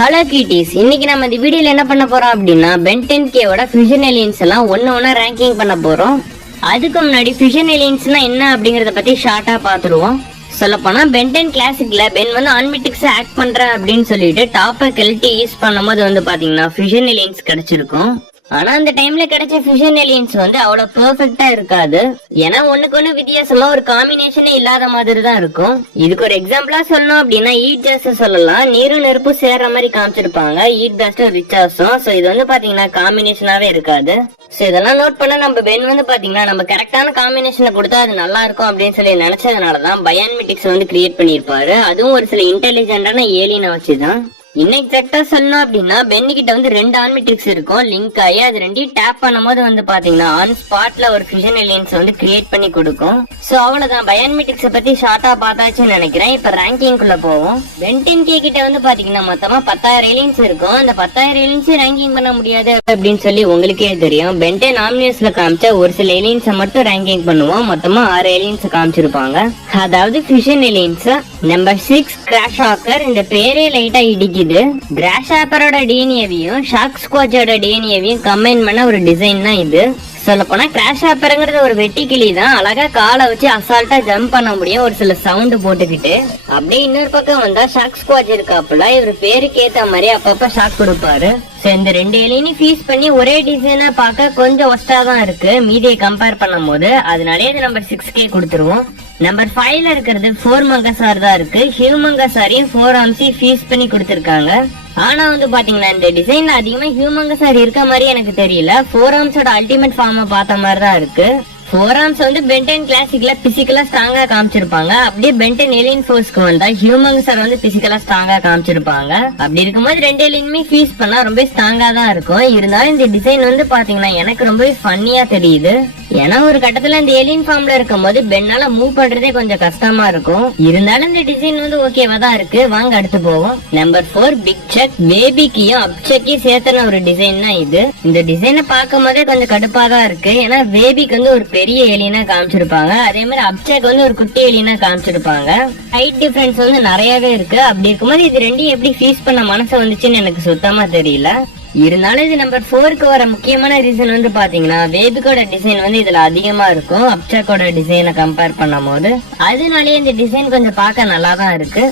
Hello kitties, இன்னைக்கு நம்ம இந்த வீடியோல என்ன பண்ண போறோம் அப்படின்னா பென் 10K ஃபியூஷன் ஏலியன்ஸ் எல்லாம் ஒன்னு ரேங்கிங் பண்ண போறோம். அதுக்கு முன்னாடி ஃபியூஷன் ஏலியன்ஸ்னா என்ன அப்படிங்கறத பத்தி ஷார்ட்டா பாத்துருவோம். சொல்லப்போனா பென் 10 கிளாசிக்ல பென் வந்து ஆன்மிட்டிக்ஸ் ஆக்ட் பண்ற அப்படின்னு சொல்லிட்டு டாப்பை கெல்ட்டி யூஸ் பண்ணும்போது வந்து பாத்தீங்கன்னா ஃபியூஷன் ஏலியன்ஸ் கிடைச்சிருக்கும். ஆனா அந்த டைம்ல கிடைச்ச ஃபியூஷன் ஏலியன்ஸ் வந்து அவ்வளவு பெர்ஃபெக்ட்டா இருக்காது. ஏன்னா ஒண்ணுக்கு ஒண்ணு வித்தியாசமா ஒரு காம்பினேஷனே இல்லாத மாதிரி தான் இருக்கும். இதுக்கு ஒரு எக்ஸாம்பிளா சொல்லணும் அப்படின்னா ஈட் ஜாஸ்ட் சொல்லலாம். நீரும் நெருப்பு சேர்ற மாதிரி காமிச்சிருப்பாங்க, ஈட் ஜாஸ்டும் ரிச்சாஸும். சோ இது வந்து பாத்தீங்கன்னா காம்பினேஷனாவே இருக்காது. சோ இதெல்லாம் நோட் பண்ண நம்ம பென் வந்து பாத்தீங்கன்னா நம்ம கரெக்டான காம்பினேஷனை கொடுத்தா அது நல்லா இருக்கும் அப்படின்னு சொல்லி நினைச்சதுனாலதான் பயான்மிட்டிக்ஸ் வந்து கிரியேட் பண்ணிருப்பாரு. அதுவும் ஒரு சில இன்டெலிஜென்டான ஏலியனை வச்சுதான். இன்னும் எக்ஸாக்டா சொல்லணும் அப்படின்னா பென்னி கிட்ட வந்து 2 ஆன்மிட்டிக்ஸ் இருக்கும். லிங்க் ஆகி அது ரெண்டையும் டேப் பண்ணும்போது வந்து பாத்தீங்கன்னா ஆன் ஸ்பாட்ல ஒரு ஃபியூஷன் ஏலியன்ஸ் வந்து கிரியேட் பண்ணி கொடுக்கும். சோ அவ்வளவுதான், பயான்மிட்டிக்ஸ் பத்தி ஷார்ட்டா பார்த்தாச்சுன்னு நினைக்கிறேன். இப்ப ரேங்கிங் குள்ள போவோம். பென் 10K கிட்ட வந்து பாத்தீங்கன்னா மொத்தமா 10,000 ஏலியன்ஸ் இருக்கும். அந்த 10,000 ஏலியன்ஸ் ரேங்கிங் பண்ண முடியாது அப்படின்னு சொல்லி உங்களுக்கே தெரியும். பென் 10 ஆம்னியஸ்ல காமிச்ச ஒரு சில ஏலியன்ஸை மட்டும் ரேங்கிங் பண்ணுவோம். மொத்தமா 6 ஏலியன்ஸ் காமிச்சிருப்பாங்க. அதாவது fusion aliens. Number 6 crash hacker. இந்த பேரே லைட்டா இடிக்குது. கிராஷ் ஹாக்கரோட டிஎன்ஏவையும் ஷார்க் ஸ்குவாட்சோட டிஎன்ஏவையும் கம்பைன் பண்ண ஒரு டிசைன் தான் இது. சொல்ல போனா கிராஷ் ஹாப்பர்ங்கிறது ஒரு வெட்டி கிளி தான். அழகா காலை வச்சு அசால்ட்டா ஜம்ப் பண்ண முடியும் ஒரு சில சவுண்ட் போட்டுக்கிட்டு. அப்படியே இன்னொரு பக்கம் வந்தா ஷார்க் ஸ்குவாட்ச் இருக்காப்புல. இவர் பேருக்கு ஏத்த மாதிரி அப்பப்ப ஷாக் கொடுப்பாரு. இந்த 2 ஏலியனையும் ஃபீஸ் பண்ணி ஒரே டிசைனா பார்க்க கொஞ்சம் ஒஸ்டா தான் இருக்கு மீதியை கம்பேர் பண்ணும் போது. அதனாலே இது நம்பர் 6K கொடுத்துருவோம். நம்பர் 5ல இருக்கிறது 4 மங்கசார் தான் இருக்கு. ஹியூமங்கசாரையும் 4 ஆர்ம்ஸையும் ஃபீஸ் பண்ணி கொடுத்துருக்காங்க. ஆனா வந்து பாத்தீங்கன்னா இந்த டிசைன்ல அதிகமா ஹியூமங்கசார் இருக்க மாதிரி எனக்கு தெரியல. 4 ஆர்ம்ஸோட அல்டிமேட் ஃபார்மை பார்த்த மாதிரி தான் இருக்கு. 4 ஆர்ம்ஸ் வந்து பென் 10 கிளாசிக்ல பிசிக்கலா ஸ்ட்ராங்கா காமிச்சிருப்பாங்க. அப்படியே பென் 10 ஏலியன் ஃபோர்ஸ்க்கு வந்தா ஹியூமங்கசார் வந்து பிசிக்கலா ஸ்ட்ராங்கா காமிச்சிருப்பாங்க. அப்படி இருக்கும்போது 2 ஏலியனுமே ஃபீஸ் பண்ணா ரொம்ப ஸ்ட்ராங்கா தான் இருக்கும். இருந்தாலும் இந்த டிசைன் வந்து பாத்தீங்கன்னா எனக்கு ரொம்ப ஃபன்னியா தெரியுது. ஏன்னா ஒரு கட்டத்துல இந்த ஏலியன் ஃபார்ம்ல இருக்கும் போது பென்னால மூவ் பண்றதே கொஞ்சம் கஷ்டமா இருக்கும். இருந்தாலும் இந்த டிசைன் வந்து ஓகேவா தான் இருக்கு. வாங்க அடுத்து போவோம். Number 4 big check. பேபிக்கையும் அப்செக்கையும் சேர்த்தன ஒரு டிசைன் தான் இது. இந்த டிசைனை பார்க்கும் போதே கொஞ்சம் கடுப்பா தான் இருக்கு. ஏன்னா பேபிக்கு வந்து ஒரு பெரிய ஏலியனா காமிச்சிருப்பாங்க, அதே மாதிரி அப்செக் வந்து ஒரு குட்டி ஏலியனா காமிச்சிருப்பாங்க. ஹைட் டிஃபரன்ஸ் வந்து நிறையவே இருக்கு. அப்படி இருக்கும்போது இது ரெண்டையும் எப்படி ஃபீஸ் பண்ண மனசு வந்துச்சுன்னு எனக்கு சுத்தமா தெரியல. இருந்தாலும் இது நம்பர் 4க்கு வர முக்கியமான ரீசன் வந்து பாத்தீங்கன்னா பேபிக்கோட டிசைன் வந்து இதுல அதிகமா இருக்கும் அப்செக்கோட டிசைனை கம்பேர் பண்ணும் போது. அதனாலேயே இந்த டிசைன் கொஞ்சம் பார்க்க நல்லா தான் இருக்கு.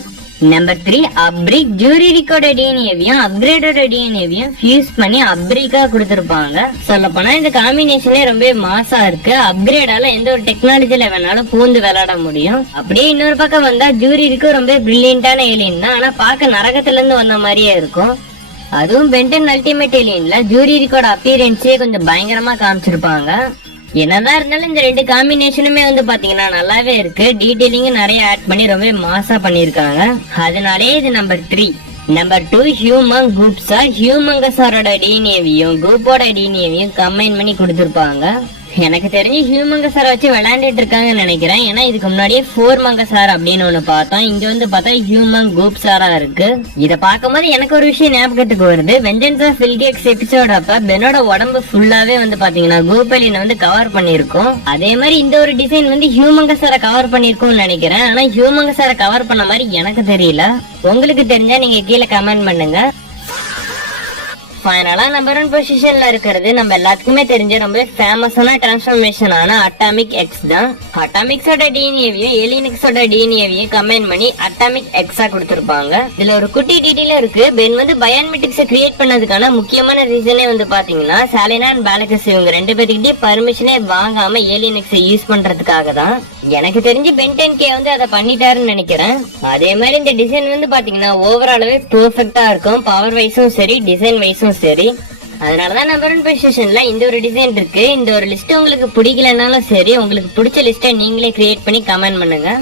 நம்பர் 3 அப்ரிக். ஜூரிரிக்கோட டிஎன்ஏவையும் அப்கிரேடோட டிஎன்ஏவையும் ஃபியூஸ் பண்ணி அப்ரிக்கா கொடுத்திருப்பாங்க. சொல்ல போனா இந்த காம்பினேஷனே ரொம்ப மாசா இருக்கு. அப்கிரேடால எந்த ஒரு டெக்னாலஜில வேணாலும் பூந்து விளையாட முடியும். அப்படியே இன்னொரு பக்கம் வந்தா ஜூரிரிக்கும் ரொம்ப பிரில்லியன்டான ஏலியன் தான். ஆனா பார்க்க நரகத்துல இருந்து வந்த மாதிரியே இருக்கும். அதுவும் பென் 10 அல்டிமேட் ஏலியன்ல ஜூரிரிக்கோட அப்பியரன்ஸே கொஞ்சம் பயங்கரமா காமிச்சிருப்பாங்க. என்னதான் இருந்தாலும் இந்த 2 காம்பினேஷனுமே வந்து பாத்தீங்கன்னா நல்லாவே இருக்கு. டீடைலிங் நிறைய ஆட் பண்ணி ரொம்ப மாசா பண்ணிருக்காங்க. அதனாலே இது நம்பர் 3. நம்பர் 2 ஹியூமங் கூப்ஸார். ஹியூமங்கசாரோட டிஎன்ஏவையும் கூப்போட டிஎன்ஏவையும் கம்பைன் பண்ணி கொடுத்திருப்பாங்க. எனக்கு தெரிஞ்சு ஹியூமங்கசாரை வச்சு விளையாண்டுட்டு இருக்காங்கன்னு நினைக்கிறேன். ஏன்னா இதுக்கு முன்னாடியே 4 மங்கசார் அப்படின்னு ஒண்ணு பார்த்தோம். இங்க வந்து பார்த்தா ஹியூமன் கூப்ஸாரா இருக்கு. இத பார்க்கும்போது எனக்கு ஒரு விஷயம் ஞாபகத்துக்கு வருது. வெஞ்சன்ஸ் ஆஃப் வில்கேக்ஸ் எபிசோட் அப்ப பென்னோட உடம்பு ஃபுல்லாவே வந்து பாத்தீங்கன்னா கூப்பலின வந்து கவர் பண்ணிருக்கும். அதே மாதிரி இந்த ஒரு டிசைன் வந்து ஹியூமங்கசாரை கவர் பண்ணிருக்கும்னு நினைக்கிறேன். ஆனா ஹியூமங்கசாரை கவர் பண்ண மாதிரி எனக்கு தெரியல. உங்களுக்கு தெரிஞ்சா நீங்க கீழே கமெண்ட் பண்ணுங்க. ஃபைனலா நம்பர் 1 பொசிஷன்ல இருக்கிறது நம்ம எல்லாத்துக்குமே தெரிஞ்ச ரொம்ப ஃபேமஸான டிரான்ஸ்ஃபர்மேஷன் ஆன அட்டாமிக் எக்ஸ் தான். அட்டாமிக்ஸோட டிஎன்ஏவையும் ஏலியனிக்ஸோட டிஎன்ஏவையும் கம்பைன் பண்ணி அட்டாமிக் எக்ஸா கொடுத்திருப்பாங்க. இதுல ஒரு குட்டி டீடைல் இருக்கு. பென் வந்து பயான்மிட்டிக்ஸ் கிரியேட் பண்ணதுக்கான முக்கியமான ரீசனே வந்து பாத்தீங்கன்னா சாலினா அண்ட் பாலகஸ் இவங்க 2 பேர்கிட்டயே பர்மிஷனே வாங்காம ஏலியனிக்ஸை யூஸ் பண்றதுக்காக தான். எனக்கு தெரிஞ்சு பென் 10K வந்து அதை பண்ணிட்டாருன்னு நினைக்கிறேன். அதே மாதிரி இந்த டிசைன் வந்து பாத்தீங்கன்னா ஓவராலவே பெர்ஃபெக்ட்டா இருக்கும். பவர் வைஸும் சரி, டிசைன் வைஸும் சரி. அதனாலதான் நம்பர் 1 பொசிஷன்ல இந்த ஒரு டிசைன் இருக்கு. இந்த ஒரு லிஸ்ட் உங்களுக்கு பிடிக்கலனாலும் சரி, உங்களுக்கு பிடிச்ச லிஸ்ட்டை நீங்களே கிரியேட் பண்ணி கமெண்ட் பண்ணுங்க.